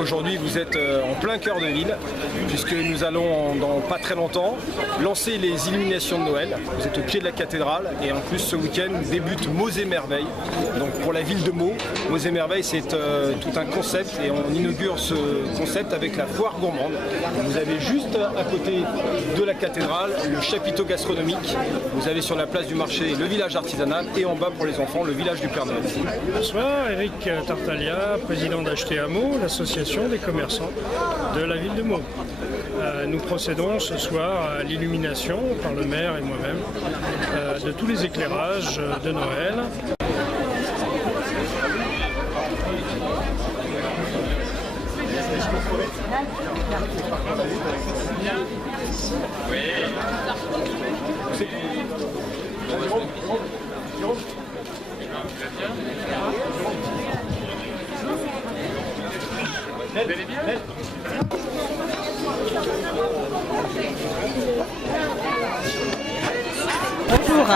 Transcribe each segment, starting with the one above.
aujourd'hui vous êtes en plein cœur de ville, puisque nous allons dans pas très longtemps lancer les illuminations de Noël. Vous êtes au pied de la cathédrale et en plus ce week-end débute Mots et Merveilles. Donc pour la ville de Meaux, Mots et Merveilles c'est tout un concept et on inaugure ce concept avec la foire gourmande. Vous avez juste à côté de la cathédrale le chapiteau gastronomique. Vous avez sur la place du marché le village artisanal et en bas pour les enfants le village du Père Noël. Bonsoir, Eric Tartaglia, président d'Acheter à Meaux, l'association des commerçants de la ville de Meaux. Nous procédons ce soir à l'illumination par le maire et moi-même de tous les éclairages de Noël. Bonjour.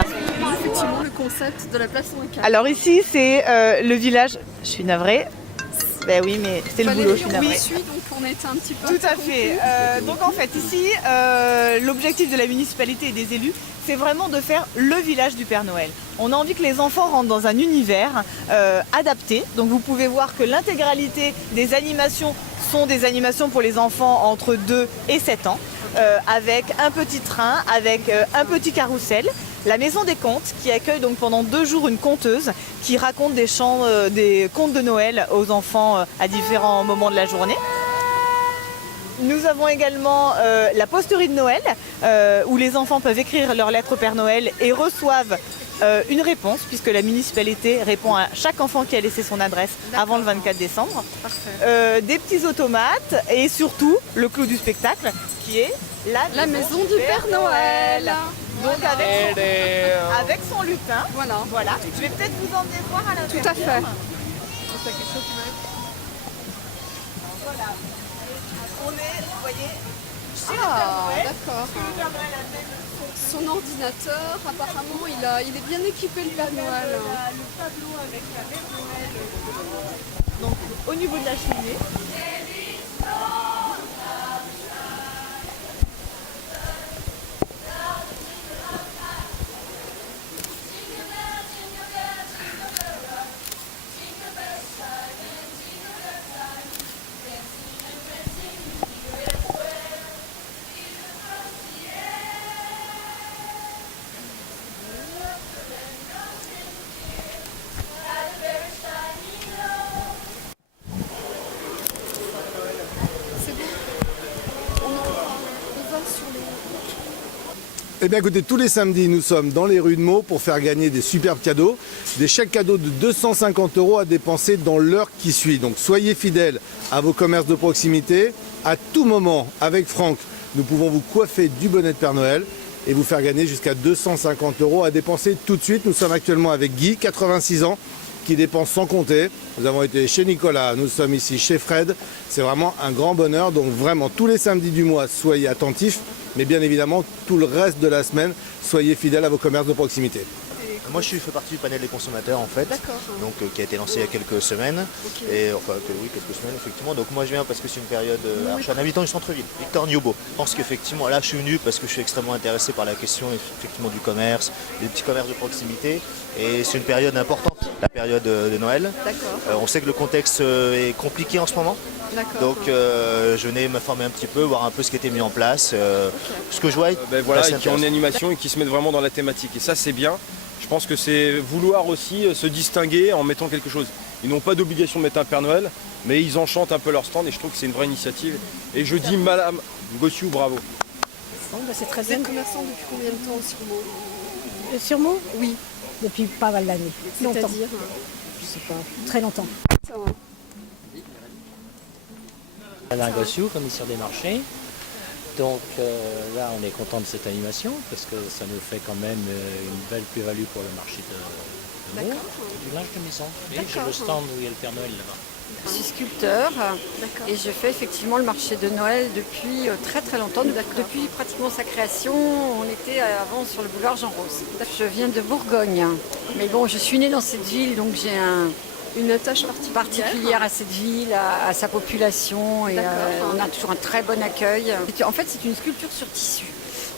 Effectivement, le concept de la place Saint-Cloud. Alors ici, c'est le village. Je suis navrée. Ben oui, mais c'est le boulot, je suis navrée. Donc on était un petit peu... Tout à fait. Donc en fait, ici, l'objectif de la municipalité et des élus, c'est vraiment de faire le village du Père Noël. On a envie que les enfants rentrent dans un univers adapté. Donc vous pouvez voir que l'intégralité des animations sont des animations pour les enfants entre 2 et 7 ans. Avec un petit train, avec un petit carrousel. La Maison des Contes qui accueille donc pendant 2 jours une conteuse qui raconte des contes de Noël aux enfants à différents moments de la journée. Nous avons également la posterie de Noël où les enfants peuvent écrire leur lettre au Père Noël et reçoivent une réponse puisque la municipalité répond à chaque enfant qui a laissé son adresse avant le 24 décembre. Des petits automates et surtout le clou du spectacle qui est la maison du Père Noël. Donc avec son lutin. Voilà. Je vais peut-être vous emmener voir à l'intérieur. Tout à fait. Voilà. On est, vous voyez, chez le Père Ah, Noël. d'accord. Le Père Noël a fait Son ordinateur, apparemment, il est bien équipé, le Père Noël. le tableau avec la Mère Noël. Donc au niveau de la cheminée. Eh bien écoutez, tous les samedis, nous sommes dans les rues de Meaux pour faire gagner des superbes cadeaux, des chèques cadeaux de 250 € à dépenser dans l'heure qui suit. Donc soyez fidèles à vos commerces de proximité. À tout moment, avec Franck, nous pouvons vous coiffer du bonnet de Père Noël et vous faire gagner jusqu'à 250 € à dépenser tout de suite. Nous sommes actuellement avec Guy, 86 ans, qui dépense sans compter. Nous avons été chez Nicolas, nous sommes ici chez Fred. C'est vraiment un grand bonheur. Donc vraiment, tous les samedis du mois, soyez attentifs. Mais bien évidemment, tout le reste de la semaine, soyez fidèles à vos commerces de proximité. Moi, je fais partie du panel des consommateurs, en fait, donc qui a été lancé il y a quelques semaines, et enfin, quelques semaines, effectivement. Donc moi, je viens parce que c'est une période... alors, je suis un habitant du centre-ville, Victor Niobo. Je pense qu'effectivement, là, je suis venu parce que je suis extrêmement intéressé par la question, effectivement, du commerce, des petits commerces de proximité, et c'est une période importante, la période de Noël. On sait que le contexte est compliqué en ce moment. Donc je venais me former un petit peu, voir un peu ce qui était mis en place, ce que je vois. Voilà, et qui est en animation et qui se mettent vraiment dans la thématique. Et ça c'est bien. Je pense que c'est vouloir aussi se distinguer en mettant quelque chose. Ils n'ont pas d'obligation de mettre un Père Noël, mais ils enchantent un peu leur stand et je trouve que c'est une vraie initiative. Et je dis Madame Gossiou, bravo. Bon, bah, c'est très Vous bien. êtes commerçant depuis combien de temps sur Meaux? Sur Meaux? Oui. Depuis pas mal d'années. Longtemps. C'est-à-dire Je sais pas. Très longtemps. Alain Gossiou, commissaire des marchés. Donc là, on est content de cette animation parce que ça nous fait quand même une belle plus-value pour le marché de Meaux, du linge de maison. Et j'ai le stand où il y a le Père Noël là-bas. Je suis sculpteur et je fais effectivement le marché de Noël depuis très très longtemps. Depuis pratiquement sa création, on était avant sur le boulevard Jean Rose. Je viens de Bourgogne, mais bon, je suis née dans cette ville, donc j'ai Une attache particulière à cette ville, à sa population, et on a toujours un très bon accueil. En fait, c'est une sculpture sur tissu.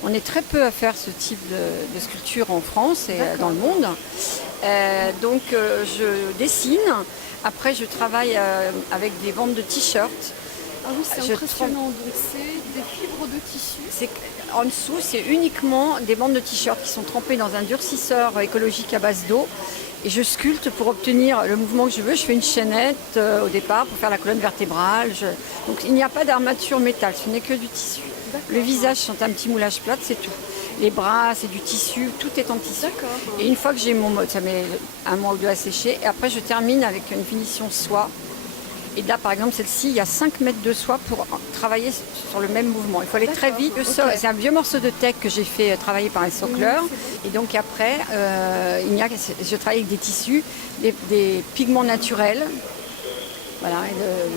On est très peu à faire ce type de sculpture en France et dans le monde. Donc je dessine, après je travaille avec des bandes de t-shirts. Ah oui, c'est impressionnant. Donc c'est des fibres de tissu. En dessous, c'est uniquement des bandes de t-shirts qui sont trempées dans un durcisseur écologique à base d'eau. Et je sculpte pour obtenir le mouvement que je veux. Je fais une chaînette au départ pour faire la colonne vertébrale. Donc il n'y a pas d'armature métal, ce n'est que du tissu. Le visage, c'est un petit moulage plate, c'est tout. Les bras, c'est du tissu, tout est en tissu. Et une fois que j'ai mon mode, ça met un mois ou deux à sécher. Et après, je termine avec une finition soie. Et là, par exemple, celle-ci, il y a 5 mètres de soie pour travailler sur le même mouvement. Il faut aller très vite. C'est un vieux morceau de teck que j'ai fait travailler par un socleur. Et donc après, je travaille avec des tissus, des pigments naturels. Voilà,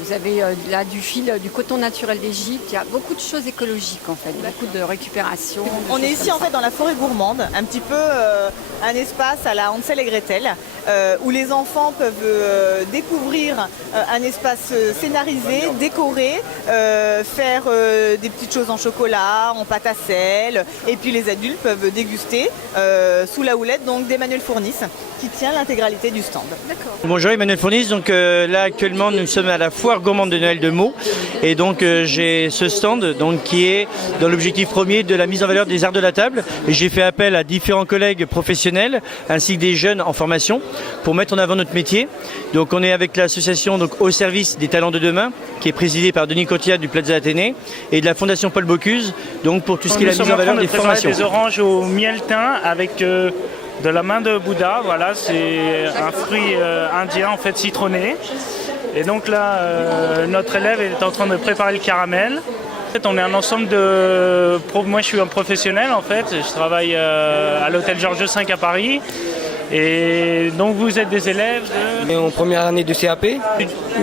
vous avez là du fil, du coton naturel d'Égypte. Il y a beaucoup de choses écologiques en fait, beaucoup de récupération. On est ici en fait dans la forêt gourmande, un petit peu un espace à la Hansel et Gretel, où les enfants peuvent découvrir un espace scénarisé, décoré, faire des petites choses en chocolat, en pâte à sel, et puis les adultes peuvent déguster sous la houlette donc d'Emmanuel Fournis, qui tient l'intégralité du stand. Bonjour Emmanuel Fournis, donc là actuellement nous sommes à la foire gourmande de Noël de Meaux et donc j'ai ce stand donc, qui est dans l'objectif premier de la mise en valeur des arts de la table et j'ai fait appel à différents collègues professionnels ainsi que des jeunes en formation pour mettre en avant notre métier. Donc on est avec l'association donc, au service des talents de demain qui est présidée par Denis Cotillard du Plaza Athénée et de la Fondation Paul Bocuse donc pour tout ce qui est la mise en valeur des formations. Des oranges au miel thym avec de la main de Bouddha, voilà, c'est un fruit indien en fait citronné. Et donc là, notre élève est en train de préparer le caramel. En fait, on est un ensemble de... Moi, je suis un professionnel en fait. Je travaille à l'hôtel Georges V à Paris. Et donc vous êtes des élèves En première année de CAP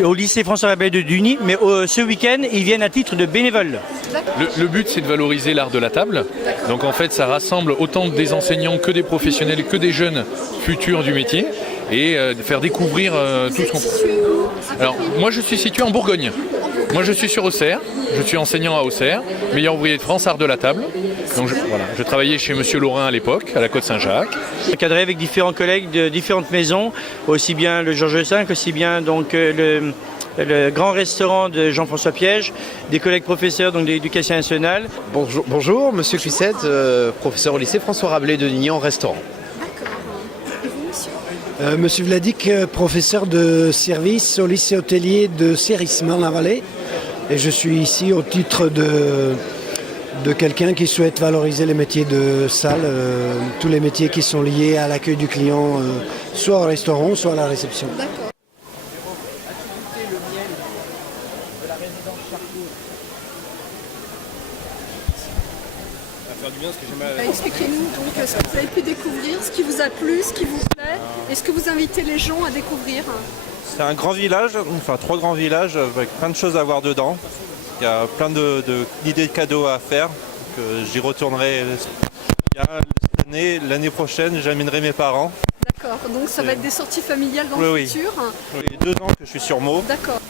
au lycée François Rabelais de Duny, mais ce week-end ils viennent à titre de bénévoles. Le but c'est de valoriser l'art de la table. Donc en fait ça rassemble autant des enseignants que des professionnels, que des jeunes futurs du métier et de faire découvrir tout ce qu'on fait. Alors moi je suis situé en Bourgogne. Moi je suis sur Auxerre, je suis enseignant à Auxerre, meilleur ouvrier de France, art de la table. Donc je travaillais chez Monsieur Laurin à l'époque, à la Côte-Saint-Jacques. Encadré avec différents collègues de différentes maisons, aussi bien le Georges V, aussi bien donc le grand restaurant de Jean-François Piège, des collègues professeurs donc de l'éducation nationale. Bonjour, Monsieur Cuissette, professeur au lycée François Rabelais de Nignan, restaurant. Monsieur Vladic, professeur de service au lycée hôtelier de Cérisme en Vallée. Et je suis ici au titre de quelqu'un qui souhaite valoriser les métiers de salle, tous les métiers qui sont liés à l'accueil du client, soit au restaurant, soit à la réception. Expliquez-nous donc ce que vous avez pu découvrir, ce qui vous a plu, ce qui vous plaît, et ce que vous invitez les gens à découvrir. C'est un grand village, enfin 3 grands villages avec plein de choses à voir dedans. Il y a plein d'idées de cadeaux à faire. J'y retournerai cette année. L'année prochaine, j'amènerai mes parents. D'accord, donc ça va être des sorties familiales dans le futur. Oui, 2 ans que je suis sur Meaux. D'accord.